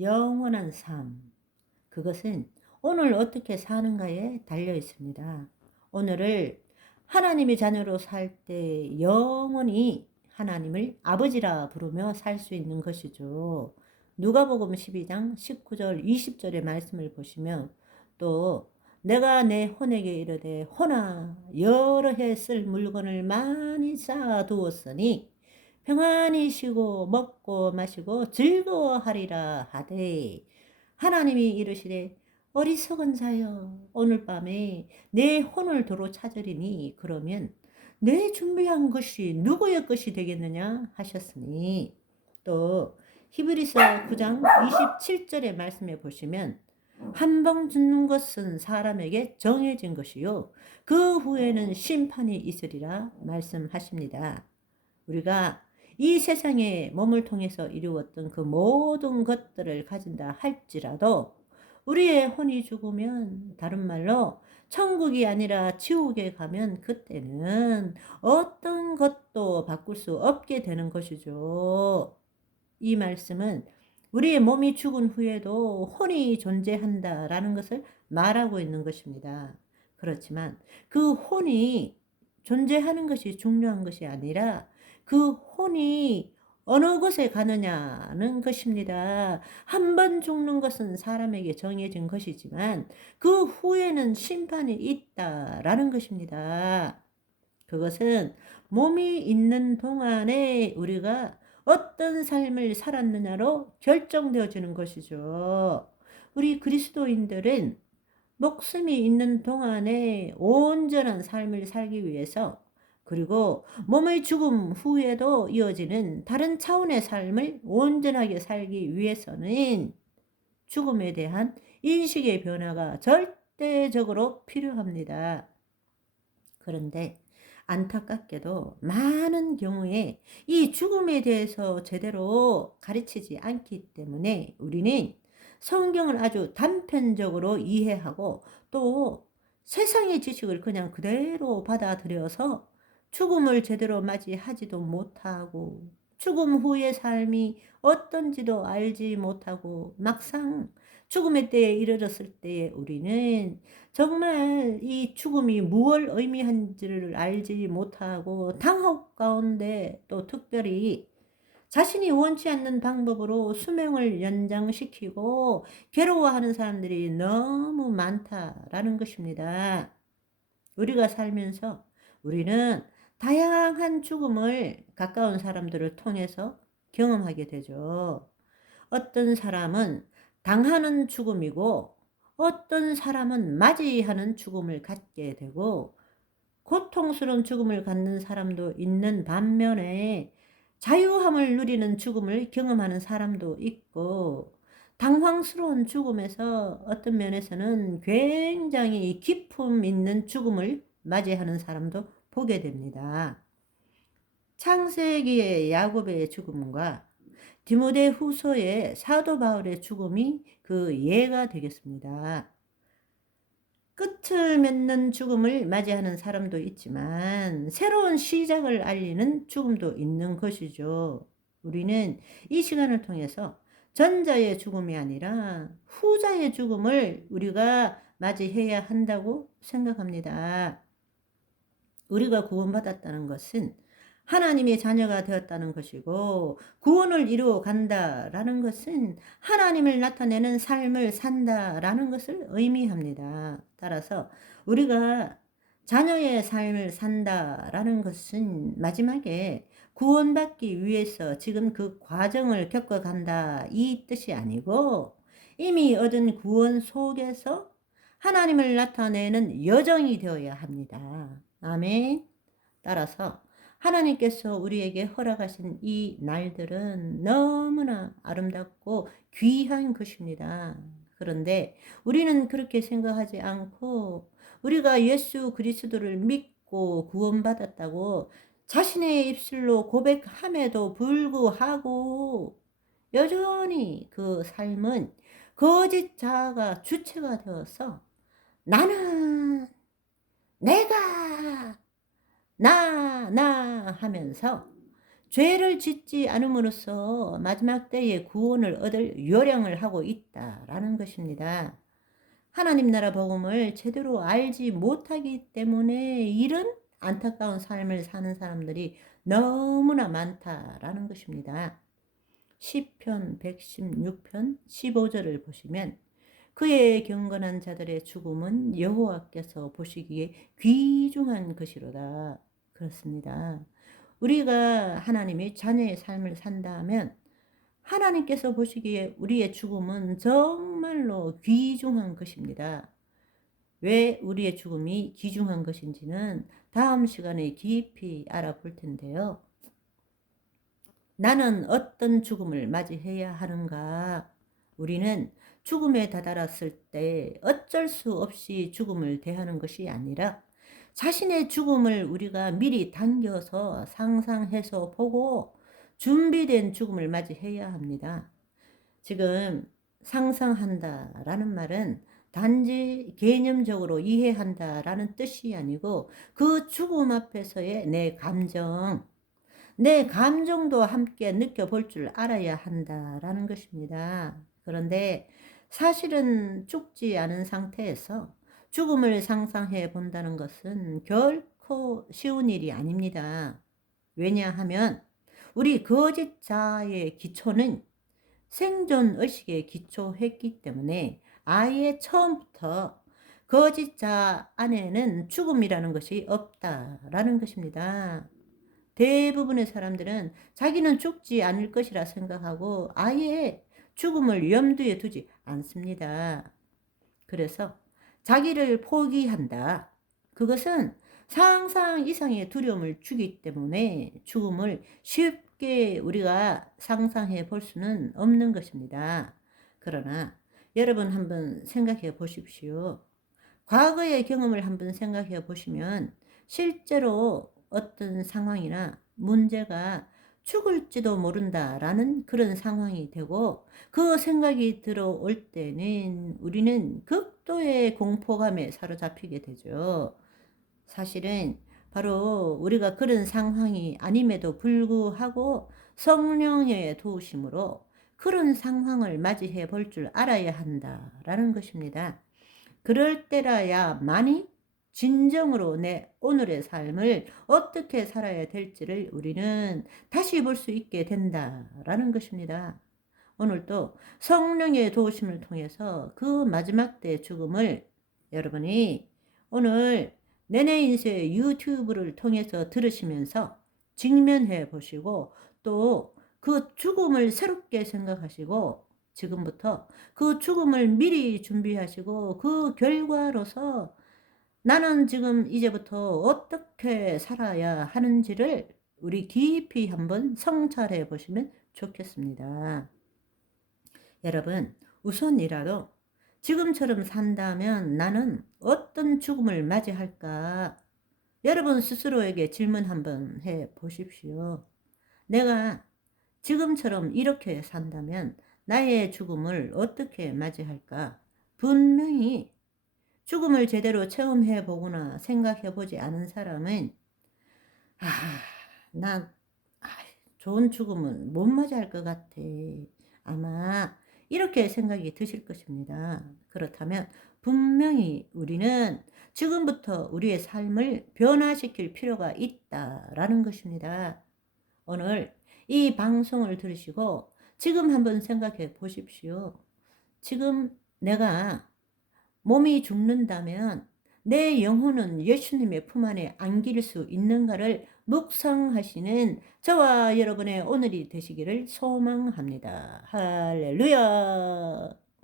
영원한 삶. 그것은 오늘 어떻게 사는가에 달려 있습니다. 오늘을 하나님의 자녀로 살 때 영원히 하나님을 아버지라 부르며 살 수 있는 것이죠. 누가복음 12장 19절 20절의 말씀을 보시면 또 내가 내 혼에게 이르되 혼아 여러 해 쓸 물건을 많이 쌓아 두었으니 평안히 쉬고 먹고 마시고 즐거워하리라 하되 하나님이 이르시되 어리석은 자여 오늘 밤에 내 혼을 도로 찾으리니 그러면 내 준비한 것이 누구의 것이 되겠느냐 하셨으니 또 히브리서 9장 27절의 말씀에 보시면 한 번 죽는 것은 사람에게 정해진 것이요 그 후에는 심판이 있으리라 말씀하십니다. 우리가 이 세상에 몸을 통해서 이루었던 그 모든 것들을 가진다 할지라도 우리의 혼이 죽으면 다른 말로 천국이 아니라 지옥에 가면 그때는 어떤 것도 바꿀 수 없게 되는 것이죠. 이 말씀은 우리의 몸이 죽은 후에도 혼이 존재한다라는 것을 말하고 있는 것입니다. 그렇지만 그 혼이 존재하는 것이 중요한 것이 아니라 그 혼이 어느 곳에 가느냐는 것입니다. 한 번 죽는 것은 사람에게 정해진 것이지만 그 후에는 심판이 있다라는 것입니다. 그것은 몸이 있는 동안에 우리가 어떤 삶을 살았느냐로 결정되어지는 것이죠. 우리 그리스도인들은 목숨이 있는 동안에 온전한 삶을 살기 위해서 그리고 몸의 죽음 후에도 이어지는 다른 차원의 삶을 온전하게 살기 위해서는 죽음에 대한 인식의 변화가 절대적으로 필요합니다. 그런데 안타깝게도 많은 경우에 이 죽음에 대해서 제대로 가르치지 않기 때문에 우리는 성경을 아주 단편적으로 이해하고 또 세상의 지식을 그냥 그대로 받아들여서 죽음을 제대로 맞이하지도 못하고 죽음 후의 삶이 어떤지도 알지 못하고 막상 죽음의 때에 이르렀을 때에 우리는 정말 이 죽음이 무엇을 의미한지를 알지 못하고 당혹 가운데 또 특별히 자신이 원치 않는 방법으로 수명을 연장시키고 괴로워하는 사람들이 너무 많다라는 것입니다. 우리가 살면서 우리는 다양한 죽음을 가까운 사람들을 통해서 경험하게 되죠. 어떤 사람은 당하는 죽음이고 어떤 사람은 맞이하는 죽음을 갖게 되고 고통스러운 죽음을 갖는 사람도 있는 반면에 자유함을 누리는 죽음을 경험하는 사람도 있고 당황스러운 죽음에서 어떤 면에서는 굉장히 기품 있는 죽음을 맞이하는 사람도 보게 됩니다. 창세기의 야곱의 죽음과 디모데 후서의 사도 바울의 죽음이 그 예가 되겠습니다. 끝을 맺는 죽음을 맞이하는 사람도 있지만 새로운 시작을 알리는 죽음도 있는 것이죠. 우리는 이 시간을 통해서 전자의 죽음이 아니라 후자의 죽음을 우리가 맞이해야 한다고 생각합니다. 우리가 구원받았다는 것은 하나님의 자녀가 되었다는 것이고 구원을 이루어 간다라는 것은 하나님을 나타내는 삶을 산다라는 것을 의미합니다. 따라서 우리가 자녀의 삶을 산다라는 것은 마지막에 구원받기 위해서 지금 그 과정을 겪어간다 이 뜻이 아니고 이미 얻은 구원 속에서 하나님을 나타내는 여정이 되어야 합니다. 아멘. 따라서 하나님께서 우리에게 허락하신 이 날들은 너무나 아름답고 귀한 것입니다. 그런데 우리는 그렇게 생각하지 않고 우리가 예수 그리스도를 믿고 구원받았다고 자신의 입술로 고백함에도 불구하고 여전히 그 삶은 거짓 자아가 주체가 되어서 나는 내가 나 하면서 죄를 짓지 않음으로써 마지막 때에 구원을 얻을 요량을 하고 있다라는 것입니다. 하나님 나라 복음을 제대로 알지 못하기 때문에 이런 안타까운 삶을 사는 사람들이 너무나 많다라는 것입니다. 시편 116편 15절을 보시면 그의 경건한 자들의 죽음은 여호와께서 보시기에 귀중한 것이로다. 그렇습니다. 우리가 하나님의 자녀의 삶을 산다면 하나님께서 보시기에 우리의 죽음은 정말로 귀중한 것입니다. 왜 우리의 죽음이 귀중한 것인지는 다음 시간에 깊이 알아볼 텐데요. 나는 어떤 죽음을 맞이해야 하는가? 우리는 죽음에 다다랐을 때 어쩔 수 없이 죽음을 대하는 것이 아니라 자신의 죽음을 우리가 미리 당겨서 상상해서 보고 준비된 죽음을 맞이해야 합니다. 지금 상상한다라는 말은 단지 개념적으로 이해한다라는 뜻이 아니고 그 죽음 앞에서의 내 감정도 함께 느껴볼 줄 알아야 한다라는 것입니다. 그런데 사실은 죽지 않은 상태에서 죽음을 상상해 본다는 것은 결코 쉬운 일이 아닙니다. 왜냐하면 우리 거짓자의 기초는 생존 의식에 기초했기 때문에 아예 처음부터 거짓자 안에는 죽음이라는 것이 없다라는 것입니다. 대부분의 사람들은 자기는 죽지 않을 것이라 생각하고 아예 죽음을 염두에 두지 않습니다. 그래서 자기를 포기한다. 그것은 상상 이상의 두려움을 주기 때문에 죽음을 쉽게 우리가 상상해 볼 수는 없는 것입니다. 그러나 여러분 한번 생각해 보십시오. 과거의 경험을 한번 생각해 보시면 실제로 어떤 상황이나 문제가 죽을지도 모른다라는 그런 상황이 되고 그 생각이 들어올 때는 우리는 극도의 공포감에 사로잡히게 되죠. 사실은 바로 우리가 그런 상황이 아님에도 불구하고 성령의 도우심으로 그런 상황을 맞이해 볼 줄 알아야 한다라는 것입니다. 그럴 때라야만이 진정으로 내 오늘의 삶을 어떻게 살아야 될지를 우리는 다시 볼 수 있게 된다라는 것입니다. 오늘도 성령의 도우심을 통해서 그 마지막 때의 죽음을 여러분이 오늘 내내 인생 유튜브를 통해서 들으시면서 직면해 보시고 또 그 죽음을 새롭게 생각하시고 지금부터 그 죽음을 미리 준비하시고 그 결과로서 나는 지금 이제부터 어떻게 살아야 하는지를 우리 깊이 한번 성찰해 보시면 좋겠습니다. 여러분, 우선이라도 지금처럼 산다면 나는 어떤 죽음을 맞이할까? 여러분 스스로에게 질문 한번 해 보십시오. 내가 지금처럼 이렇게 산다면 나의 죽음을 어떻게 맞이할까? 분명히 죽음을 제대로 체험해 보거나 생각해 보지 않은 사람은 아, 나 좋은 죽음은 못 맞이할 것 같아. 아마 이렇게 생각이 드실 것입니다. 그렇다면 분명히 우리는 지금부터 우리의 삶을 변화시킬 필요가 있다라는 것입니다. 오늘 이 방송을 들으시고 지금 한번 생각해 보십시오. 지금 내가 몸이 죽는다면 내 영혼은 예수님의 품 안에 안길 수 있는가를 묵상하시는 저와 여러분의 오늘이 되시기를 소망합니다. 할렐루야.